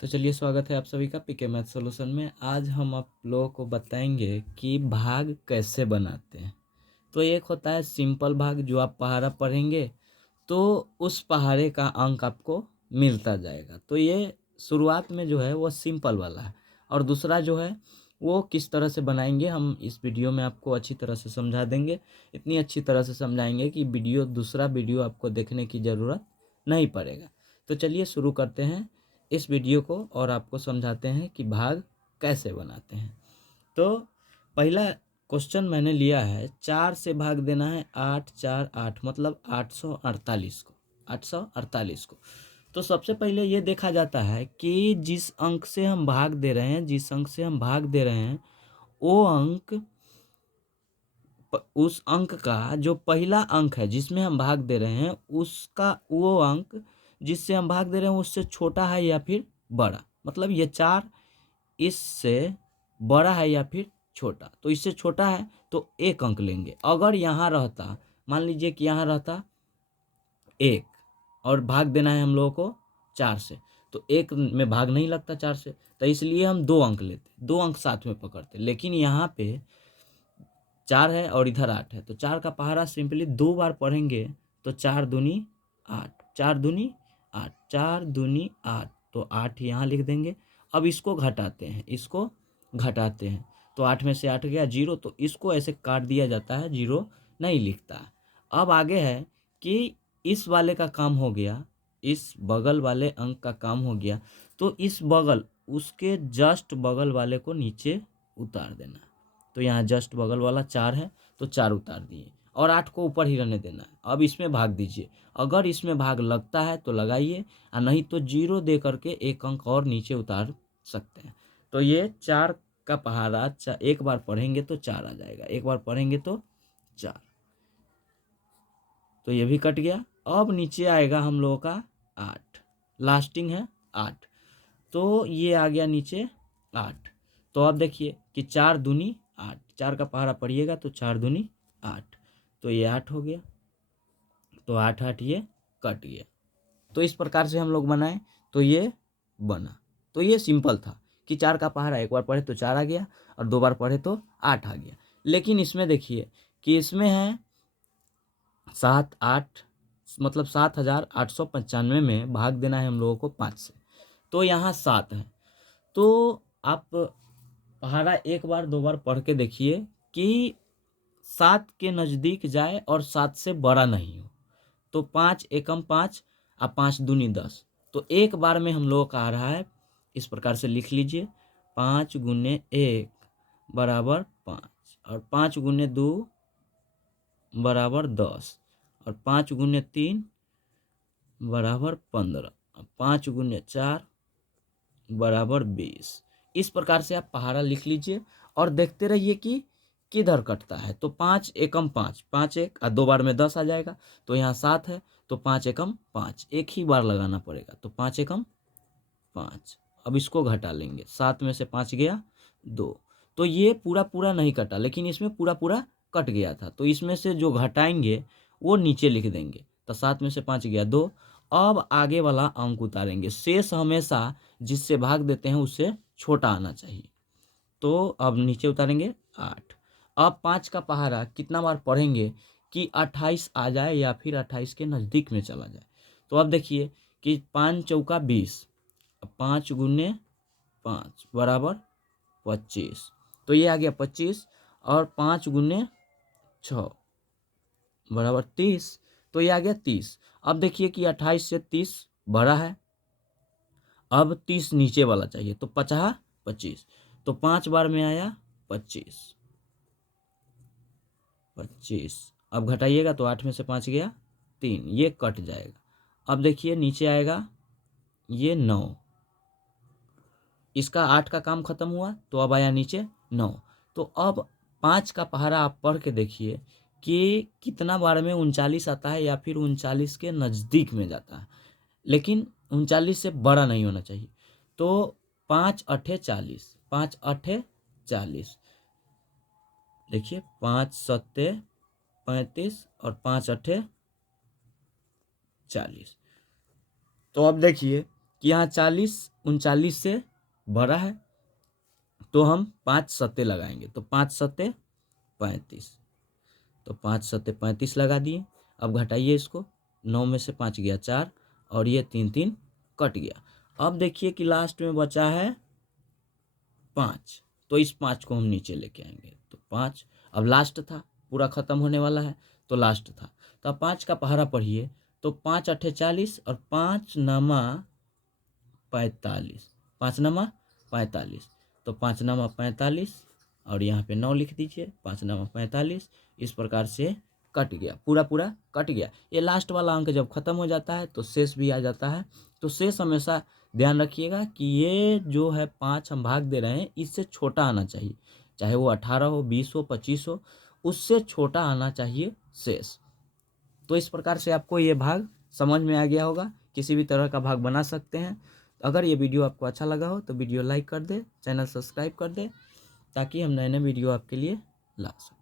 तो चलिए स्वागत है आप सभी का पीके मैथ सॉल्यूशन में। आज हम आप लोगों को बताएंगे कि भाग कैसे बनाते हैं। तो एक होता है सिंपल भाग, जो आप पहाड़ा पढ़ेंगे तो उस पहाड़े का अंक आपको मिलता जाएगा। तो ये शुरुआत में जो है वो सिंपल वाला है। और दूसरा जो है वो किस तरह से बनाएंगे हम इस वीडियो में आपको अच्छी तरह से समझा देंगे। इतनी अच्छी तरह से समझाएंगे कि दूसरा वीडियो आपको देखने की ज़रूरत नहीं पड़ेगा। तो चलिए शुरू करते हैं इस वीडियो को और आपको समझाते हैं कि भाग कैसे बनाते हैं। तो पहला क्वेश्चन मैंने लिया है, 4 से भाग देना है 8 4 8 मतलब 848 को। तो सबसे पहले ये देखा जाता है कि जिस अंक से हम भाग दे रहे हैं वो अंक उस अंक का जो पहला अंक है जिसमें हम भाग दे रहे हैं उसका वो अंक जिससे हम भाग दे रहे हैं उससे छोटा है या फिर बड़ा। मतलब ये 4 इससे बड़ा है या फिर छोटा। तो इससे छोटा है तो एक अंक लेंगे। अगर यहाँ रहता, मान लीजिए कि यहाँ रहता 1 और भाग देना है हम लोगों को 4 से, तो 1 में भाग नहीं लगता 4 से, तो इसलिए हम 2 अंक लेते, 2 अंक साथ में पकड़ते। लेकिन यहाँ पे 4 है और इधर 8 है, तो 4 का पहाड़ा सिंपली 2 बार पढ़ेंगे तो 4 दूनी 8, 4 दूनी 8, 4 दूनी 8, तो 8 यहाँ लिख देंगे। अब इसको घटाते हैं तो 8 में से 8 गया 0, तो इसको ऐसे काट दिया जाता है, 0 नहीं लिखता है। अब आगे है कि इस वाले का काम हो गया, इस बगल वाले अंक का काम हो गया, तो इस बगल उसके जस्ट बगल वाले को नीचे उतार देना। तो यहाँ जस्ट बगल वाला 4 है तो 4 उतार दिए और 8 को ऊपर ही रहने देना है। अब इसमें भाग दीजिए, अगर इसमें भाग लगता है तो लगाइए और नहीं तो 0 दे करके एक अंक और नीचे उतार सकते हैं। तो ये 4 का पहाड़ा एक बार पढ़ेंगे तो 4 आ जाएगा, एक बार पढ़ेंगे तो 4। तो ये भी कट गया। अब नीचे आएगा हम लोगों का 8, लास्टिंग है 8, तो ये आ गया नीचे 8। तो अब देखिए कि 4 दूनी 8, 4 का पहाड़ा पढ़िएगा तो 4 दूनी 8, तो ये 8 हो गया। तो 8 8 ये कट गया। तो इस प्रकार से हम लोग बनाए तो ये बना। तो ये सिंपल था कि 4 का पहाड़ा एक बार पढ़े तो 4 आ गया और 2 बार पढ़े तो 8 आ गया। लेकिन इसमें देखिए कि इसमें है 7 8, मतलब 7895 में भाग देना है हम लोगों को 5 से। तो यहाँ 7 है, तो आप पहाड़ा एक बार 2 बार पढ़ के देखिए कि 7 के नज़दीक जाए और 7 से बड़ा नहीं हो। तो 5 एकम 5 और 5 दूनी 10, तो एक बार में हम लोगों का आ रहा है। इस प्रकार से लिख लीजिए, 5 गुने 1 बराबर 5 और 5 गुने 2 बराबर 10 और 5 गुने 3 बराबर 15 और 5 गुने 4 बराबर 20। इस प्रकार से आप पहाड़ा लिख लीजिए और देखते रहिए कि किधर कटता है। तो 5 एकम 5, 5 एक और 2 बार में 10 आ जाएगा। तो यहाँ 7 है तो 5 एकम 5, एक ही बार लगाना पड़ेगा, तो 5 एकम 5। अब इसको घटा लेंगे, 7 में से 5 गया 2, तो ये पूरा पूरा नहीं कटा, लेकिन इसमें पूरा पूरा कट गया था। तो इसमें से जो घटाएंगे वो नीचे लिख देंगे। तो 7 में से 5 गया 2। अब आगे वाला अंक उतारेंगे, शेष हमेशा जिससे भाग देते हैं उससे छोटा आना चाहिए। तो अब नीचे उतारेंगे 8। अब 5 का पहाड़ा कितना बार पढ़ेंगे कि 28 आ जाए या फिर 28 के नज़दीक में चला जाए। तो अब देखिए कि 5 चौका 20, 5 गुने 5 बराबर 25, तो ये आ गया 25 और 5 गुने 6 बराबर 30, तो ये आ गया 30। अब देखिए कि 28 से 30 बड़ा है, अब 30 नीचे वाला चाहिए, तो 50 25, तो 5 बार में आया 25 25। अब घटाइएगा तो 8 में से 5 गया 3, ये कट जाएगा। अब देखिए नीचे आएगा ये 9, इसका 8 का काम खत्म हुआ तो अब आया नीचे 9। तो अब 5 का पहाड़ा आप पढ़ के देखिए कि कितना बार में 39 आता है या फिर 39 के नज़दीक में जाता है, लेकिन 39 से बड़ा नहीं होना चाहिए। तो 5 अठे 40, 5 अठे 40, देखिए 5 सत्ते 35 और 5 अठे 40। तो अब देखिए कि यहाँ 40 39 से बड़ा है, तो हम 5 सत्ते लगाएंगे। तो 5 सत्ते 35, तो 5 सत्ते 35 लगा दिए। अब घटाइए इसको, 9 में से 5 गया 4 और ये 3 3 कट गया। अब देखिए कि लास्ट में बचा है 5, तो इस 5 को हम नीचे लेके आएंगे। तो 5 अब लास्ट था, पूरा खत्म होने वाला है, तो लास्ट था। तो अब 5 का पहाड़ा पढ़िए, तो 5 अट्ठे 40 और 5 नामा 45, 5 नामा 45, तो 5 नामा 45 और यहाँ पे 9 लिख दीजिए। 5 नामा 45, इस प्रकार से कट गया, पूरा पूरा कट गया। ये लास्ट वाला अंक जब खत्म हो जाता है तो शेष भी आ जाता है। तो शेष हमेशा ध्यान रखिएगा कि ये जो है 5 हम भाग दे रहे हैं, इससे छोटा आना चाहिए, चाहे वो 18 हो, 20 हो, 25 हो, उससे छोटा आना चाहिए शेष। तो इस प्रकार से आपको ये भाग समझ में आ गया होगा। किसी भी तरह का भाग बना सकते हैं। अगर ये वीडियो आपको अच्छा लगा हो तो वीडियो लाइक कर दे, चैनल सब्सक्राइब कर दे, ताकि हम नए नए वीडियो आपके लिए ला सकें।